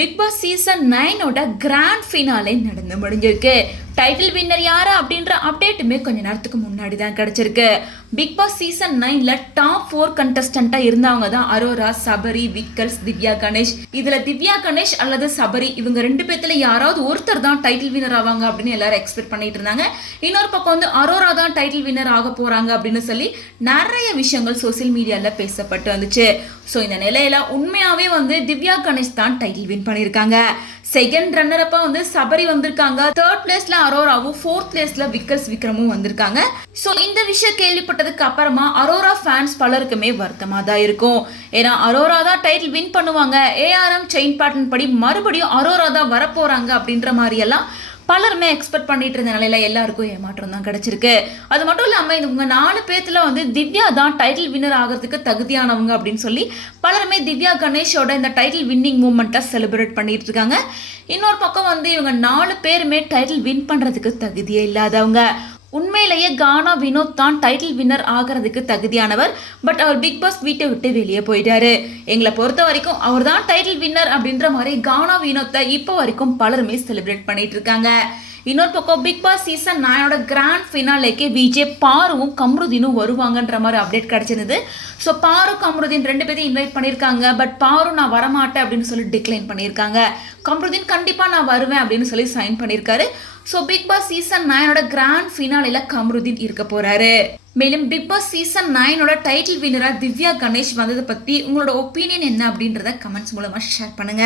Big Boss season 9 grand finale நடந்து முடிஞ்சிருக்கு. Title winner யாரா அப்படின்ற அப்டேட்டுமே கொஞ்ச நேரத்துக்கு முன்னாடி தான் கிடைச்சிருக்கு. பிக் பாஸ் சீசன் 9ல டாப் 4 கண்டஸ்டண்டா இருந்தவங்க தான் அரோரா, சபரி, விக்கல்ஸ், திவ்யா கணேஷ். இதுல திவ்யா கணேஷ் அல்லது சபரி இவங்க 2 பேத்துல யாராவது ஒருத்தர் தான் டைட்டில் வின்னர் ஆவாங்க அப்படின்னு எல்லாரும் எக்ஸ்பெக்ட் பண்ணிட்டு இருந்தாங்க. இன்னொரு பக்கம் வந்து அரோரா தான் டைட்டில் வின்னர் ஆக போறாங்க அப்படின்னு சொல்லி நிறைய விஷயங்கள் சோசியல் மீடியால பேசப்பட்டு வந்துச்சு. ஸோ இந்த நிலையில உண்மையாவே வந்து திவ்யா கணேஷ் தான் டைட்டில் வின் பண்ணியிருக்காங்க. செகண்ட் ரன்னர் அப்பா வந்து சபரி வந்திருக்காங்க. தேர்ட் பிளேஸ்ல அரோராவும், ஃபோர்த் பிளேஸ்ல விக்கல்ஸ் விக்ரமும் வந்திருக்காங்க. ஸோ இந்த விஷயம் கேள்விப்பட்டதுக்கு அப்புறமா அரோரா ஃபேன்ஸ் பலருக்குமே வருத்தமா தான் இருக்கும். ஏன்னா அரோரா தான் டைட்டில் வின் பண்ணுவாங்க, ஏஆர்எம் செயின் பேட்டர்ன் படி மறுபடியும் அரோரா தான் வரப்போறாங்க அப்படின்ற மாதிரி எல்லாம் பலருமே எக்ஸ்பெக்ட் பண்ணிட்டு இருந்த நிலையில எல்லாருக்கும் ஏமாற்றம் தான் கிடைச்சிருக்கு. அது மட்டும் இல்லாம இவங்க 4 பேத்துல வந்து திவ்யா தான் டைட்டில் வின்னர் ஆகிறதுக்கு தகுதியானவங்க அப்படின்னு சொல்லி பலருமே திவ்யா கணேஷோட இந்த டைட்டில் வின்னிங் மூமெண்ட்டை செலிப்ரேட் பண்ணிட்டு இருக்காங்க. இன்னொரு பக்கம் வந்து இவங்க 4 பேருமே டைட்டில் வின் பண்றதுக்கு தகுதியே இல்லாதவங்க. உண்மையிலேயே கானா வினோத் தான் டைட்டில் வின்னர் ஆகிறதுக்கு தகுதியானவர். பட் அவர் பிக் பாஸ் வீட்டை விட்டு வெளியே போயிட்டாரு. எங்களை பொறுத்த வரைக்கும் அவர் தான் டைட்டில் வின்னர் அப்படின்ற மாதிரி கானா வினோத்தை இப்போ வரைக்கும் பலருமே செலிப்ரேட் பண்ணிட்டு இருக்காங்க. இன்னொரு பக்கம் பிக் பாஸ் சீசன் 9 கிராண்ட் ஃபினாலேக்கு விஜே, பாருவும் கம்ருதீனும் வருவாங்கன்ற மாதிரி அப்டேட் கிடைச்சிருந்தது. ஸோ பாரு, கம்ருதீன் 2 பேரையும் இன்வைட் பண்ணியிருக்காங்க. பட் பாரு நான் வரமாட்டேன் அப்படின்னு சொல்லி டிக்ளைன் பண்ணியிருக்காங்க. கம்ருதீன் கண்டிப்பாக நான் வருவேன் அப்படின்னு சொல்லி சைன் பண்ணியிருக்காரு. So Bigg Boss season 9 grand ஃபினாலேல கம்ருதீன் இருக்க போறாரு. மேலும் பிக் பாஸ் சீசன் 9 டைட்டில் வின்னரா திவ்யா கணேஷ் வந்ததை பற்றி உங்களோட ஒப்பீனியன் என்ன அப்படின்றத கமெண்ட்ஸ் மூலமா ஷேர் பண்ணுங்க.